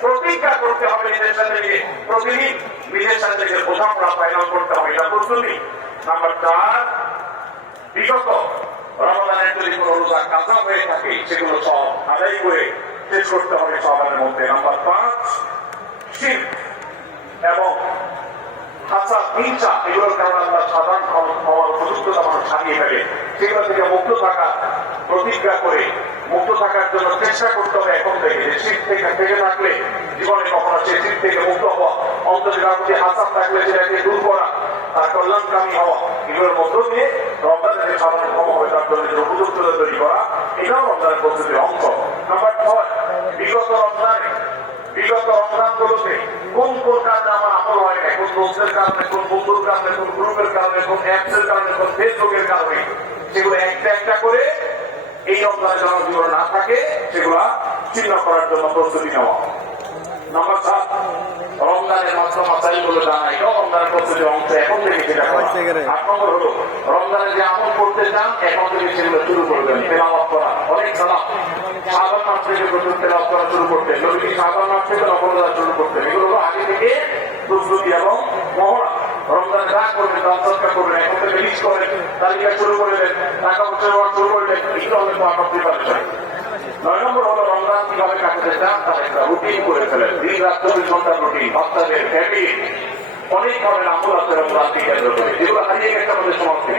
প্রতিজ্ঞা করতে হবে নিজের সাথে প্রতিদিন নিজের সাথে বোঝাপড়া ফাইনাল করতে হবে, এটা প্রস্তুতি। নাম্বার চার, বিগত রমজানের যদি কোনো হয়ে থাকে, সেগুলো সব আদায় করে শেষ করতে হবে সবার মধ্যে। নাম্বার পাঁচ এবং হাসা সাধারণ হওয়ার উপযুক্ততা হারিয়ে ফেলে। সেগুলো থেকে মুক্ত থাকা প্রতিজ্ঞা করে মুক্ত থাকার জন্য চেষ্টা করতে হবে এখন থেকে। যে শীত থেকে থেকে থাকলে জীবনে কখনো সে শীত থেকে মুক্ত হওয়া অন্তর্জাল প্রতি হাসান থাকলে সেটাকে দূর করা, তার কল্যাণকামী হওয়া, এগুলোর মধ্য দিয়ে রমজানের সাধারণ ক্ষমা হয় তার জন্য যে উপযুক্ততা তৈরি করা, এটাও রমজানের প্রস্তুতির অংশ। নাম্বার ছয়, বিগত রমজানে, বিগত রমজানগুলোতে কোন কোন কারণে আমার আমল হয় না কোন দোষের কারণে, কোন বন্ধুর কারণে, কোন গ্রুপের কারণে, কোন অ্যাপসের কারণে, কোন ফেসবুকের কারণে? সেগুলো একটা একটা করে এই যেন যেগুলো না থাকে সেগুলা চিহ্ন করার জন্য প্রস্তুতি নেওয়া। নাম্বার সাত রমজানের মাত্র মাসাই গুলো জানা এটাও রমজানের প্রস্তুতির অংশ এখন থেকে সেটা করা আট নম্বর হলো রমজানে যে আমল করতে চান এখন থেকে সেগুলো শুরু করবেন তেলাওয়াত করা। অনেক সালাম সাধারণ মাস থেকে প্রচুর তেলাওয়াত করা শুরু করতেন। নবীজি সাধারণ মাস থেকে নকল করা শুরু করতেন। এগুলো আগে থেকে প্রস্তুতি এবং মহড়া। রমজান যা করবেন দান করবেন এখন থেকে করেন তালিকা শুরু করে টাকা পয়সা শুরু করে হলে আপনার নয় নম্বর হলো রমজান কীভাবে কাটাতে চান তার একটা রুটিন করে ফেলেন। দিন রাত চব্বিশ রুটিন বাচ্চাদের ফ্যামিলি অনেক ধরনের আমল আছে রমজানকে কেন্দ্র করে, যেগুলো হারিয়ে গেছে আমাদের সমাজ থেকে